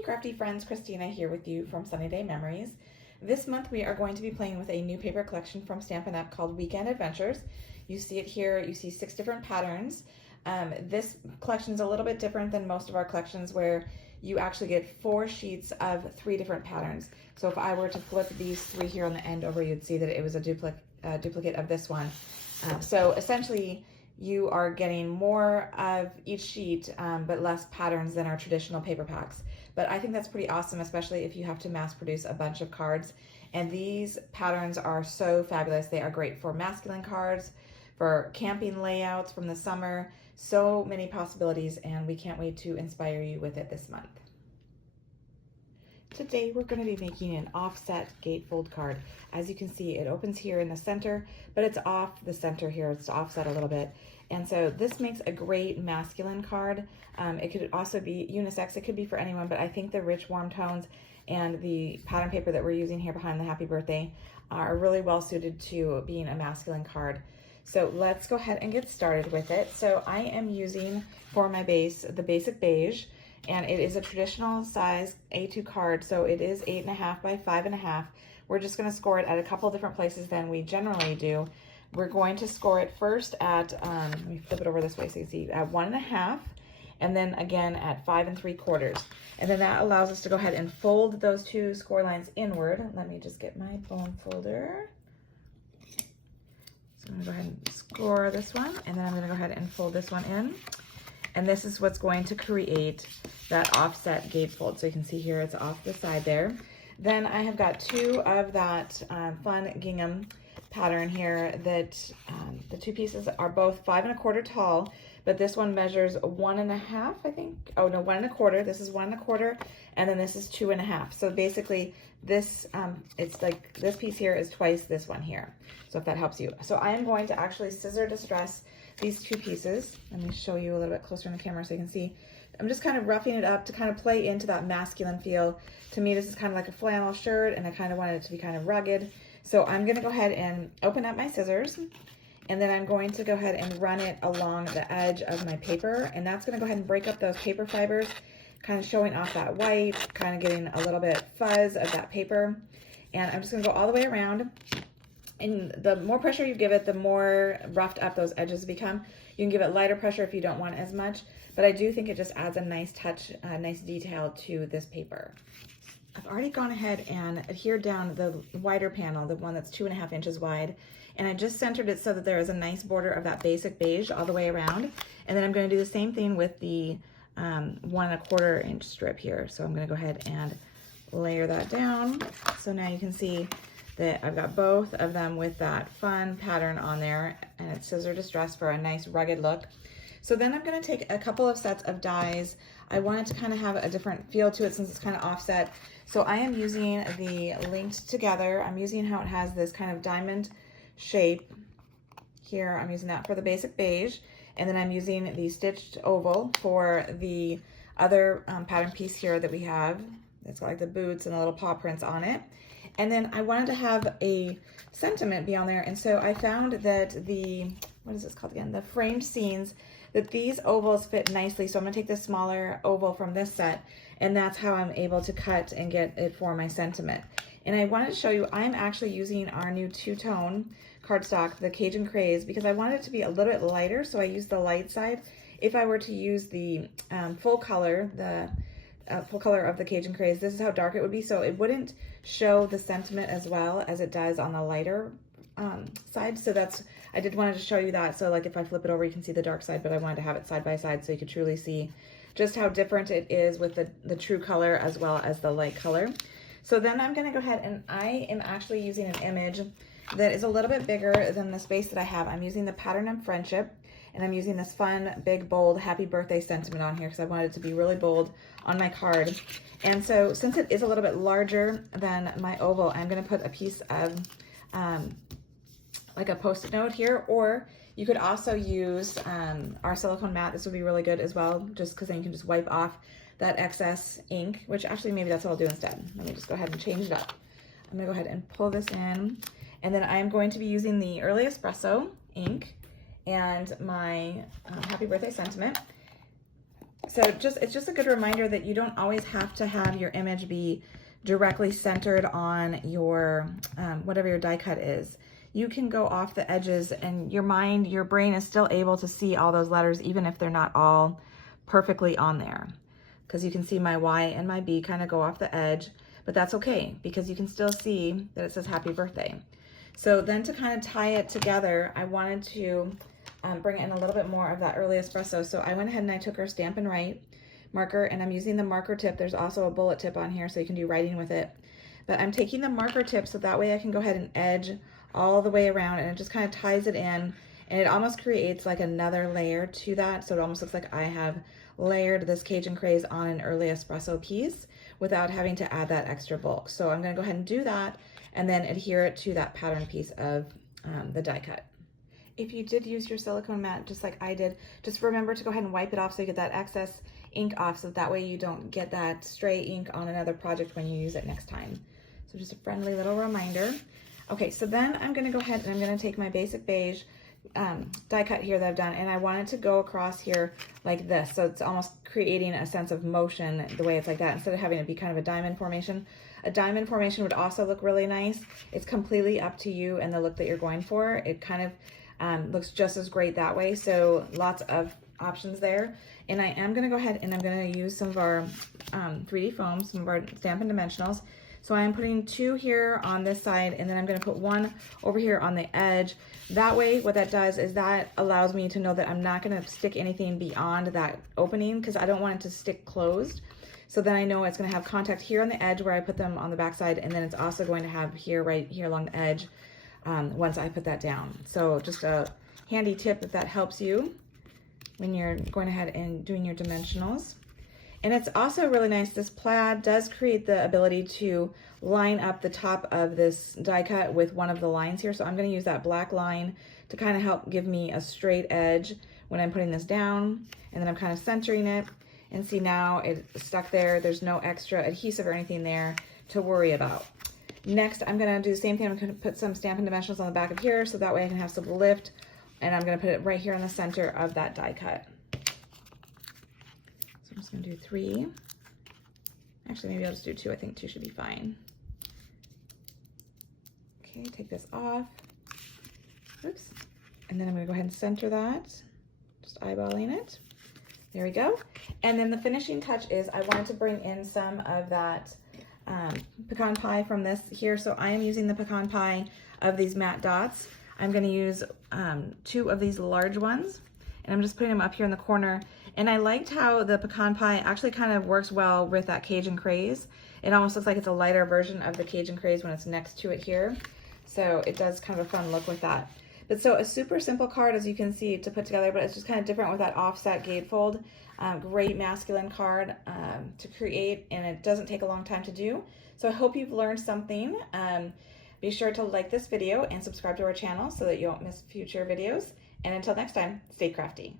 Hey crafty friends, Christina here with you from Sunny Day Memories. This month we are going to be playing with a new paper collection from Stampin' Up called Weekend Adventures. You see it here, you see 6 different patterns. This collection is a little bit different than most of our collections where you actually get 4 sheets of 3 different patterns. So if I were to flip these 3 here on the end over, you'd see that it was a duplicate of this one. So essentially, you are getting more of each sheet, but less patterns than our traditional paper packs. But I think that's pretty awesome, especially if you have to mass produce a bunch of cards. And these patterns are so fabulous. They are great for masculine cards, for camping layouts from the summer, so many possibilities, and we can't wait to inspire you with it this month. Today we're going to be making an offset gatefold card. As you can see, it opens here in the center, but it's off the center here. It's offset a little bit. And so this makes a great masculine card. It could also be unisex. It could be for anyone, but I think the rich warm tones and the pattern paper that we're using here behind the happy birthday are really well suited to being a masculine card. So let's go ahead and get started with it. So I am using for my base the basic beige, and it is a traditional size A2 card, so it is 8.5 by 5.5. We're just going to score it at a couple different places than we generally do. We're going to score it first at, let me flip it over this way so you can see, at 1.5, and then again at 5 3/4. And then that allows us to go ahead and fold those 2 score lines inward. Let me just get my bone folder. So I'm going to go ahead and score this one, and then I'm going to go ahead and fold this one in. And this is what's going to create that offset gatefold. So you can see here it's off the side there. Then I have got 2 of that fun gingham pattern here that the 2 pieces are both 5 1/4 tall, but this one measures 1.5, I think. Oh no, 1 1/4. This is 1 1/4, and then this is 2.5. So basically this, it's like this piece here is twice this one here. So if that helps you. So I am going to actually scissor distress these 2 pieces. Let me show you a little bit closer in the camera so you can see. I'm just kind of roughing it up to kind of play into that masculine feel. To me, this is kind of like a flannel shirt, and I kind of wanted it to be kind of rugged. So I'm going to go ahead and open up my scissors, and then I'm going to go ahead and run it along the edge of my paper, and that's going to go ahead and break up those paper fibers, kind of showing off that white, kind of getting a little bit fuzz of that paper. And I'm just going to go all the way around. And the more pressure you give it, the more roughed up those edges become. You can give it lighter pressure if you don't want as much, but I do think it just adds a nice touch, nice detail to this paper. I've already gone ahead and adhered down the wider panel, the one that's 2.5 inches wide, and I just centered it so that there is a nice border of that basic beige all the way around. And then I'm going to do the same thing with the 1 1/4 inch strip here. So I'm going to go ahead and layer that down. So now you can see that I've got both of them with that fun pattern on there, and it's scissor distress for a nice rugged look. So then I'm going to take a couple of sets of dies. I wanted to kind of have a different feel to it since it's kind of offset. So I am using the Linked Together. I'm using how it has this kind of diamond shape here. I'm using that for the basic beige, and then I'm using the Stitched Oval for the other pattern piece here that we have. It's got like the boots and the little paw prints on it. And then I wanted to have a sentiment be on there, and so I found that the, what is this called again? The framed scenes, that these ovals fit nicely. So I'm gonna take this smaller oval from this set, and that's how I'm able to cut and get it for my sentiment. And I wanted to show you, I'm actually using our new 2-tone cardstock, the Cajun Craze, because I wanted it to be a little bit lighter, so I used the light side. If I were to use the full color, full color of the Cajun Craze, this is how dark it would be, so it wouldn't show the sentiment as well as it does on the lighter side. So that's, I did wanted to show you that, so like if I flip it over you can see the dark side, but I wanted to have it side by side so you could truly see just how different it is with the true color as well as the light color. So then I'm going to go ahead, and I am actually using an image that is a little bit bigger than the space that I have. I'm using the Pattern of Friendship, and I'm using this fun, big, bold, happy birthday sentiment on here because I wanted it to be really bold on my card. And so since it is a little bit larger than my oval, I'm going to put a piece of like a Post-it note here, or you could also use our silicone mat. This would be really good as well, just because then you can just wipe off that excess ink, which actually maybe that's what I'll do instead. Let me just go ahead and change it up. I'm going to go ahead and pull this in, and then I'm going to be using the Early Espresso ink and my happy birthday sentiment. So it's just a good reminder that you don't always have to have your image be directly centered on your, whatever your die cut is. You can go off the edges and your brain is still able to see all those letters even if they're not all perfectly on there. Because you can see my Y and my B kind of go off the edge, but that's okay because you can still see that it says happy birthday. So then to kind of tie it together, I wanted to bring in a little bit more of that early espresso. So I went ahead and I took our Stampin' Write marker, and I'm using the marker tip. There's also a bullet tip on here so you can do writing with it. But I'm taking the marker tip so that way I can go ahead and edge all the way around, and it just kind of ties it in, and it almost creates like another layer to that. So it almost looks like I have layered this Cajun Craze on an early espresso piece without having to add that extra bulk. So I'm going to go ahead and do that and then adhere it to that pattern piece of the die cut. If you did use your silicone mat just like I did, just remember to go ahead and wipe it off so you get that excess ink off, so that way you don't get that stray ink on another project when you use it next time. So just a friendly little reminder. Okay, so then I'm going to go ahead and I'm going to take my basic beige die cut here that I've done, and I want it to go across here like this, so it's almost creating a sense of motion the way it's like that, instead of having it be kind of a diamond formation. A diamond formation would also look really nice. It's completely up to you and the look that you're going for. It kind of looks just as great that way, so lots of options there. And I am going to go ahead and I'm going to use some of our 3D foam, some of our Stampin' Dimensionals. So I'm putting 2 here on this side, and then I'm going to put 1 over here on the edge. That way, what that does is that allows me to know that I'm not going to stick anything beyond that opening, because I don't want it to stick closed. So then I know it's going to have contact here on the edge where I put them on the back side, and then it's also going to have here, right here along the edge, once I put that down. So just a handy tip if that helps you when you're going ahead and doing your dimensionals. And it's also really nice, this plaid does create the ability to line up the top of this die cut with one of the lines here. So I'm going to use that black line to kind of help give me a straight edge when I'm putting this down. And then I'm kind of centering it. And see, now it's stuck there. There's no extra adhesive or anything there to worry about. Next, I'm going to do the same thing. I'm going to put some Stampin' Dimensionals on the back of here so that way I can have some lift. And I'm going to put it right here in the center of that die cut. So I'm just going to do 3. Actually, maybe I'll just do 2. I think 2 should be fine. Okay, take this off. Oops. And then I'm going to go ahead and center that. Just eyeballing it. There we go. And then the finishing touch is I wanted to bring in some of that pecan pie from this here. So I am using the pecan pie of these matte dots. I'm going to use 2 of these large ones, and I'm just putting them up here in the corner. And I liked how the pecan pie actually kind of works well with that Cajun Craze. It almost looks like it's a lighter version of the Cajun Craze when it's next to it here. So it does kind of a fun look with that. But so a super simple card, as you can see, to put together, but it's just kind of different with that offset gatefold. Great masculine card to create, and it doesn't take a long time to do. So I hope you've learned something. Be sure to like this video and subscribe to our channel so that you won't miss future videos. And until next time, stay crafty.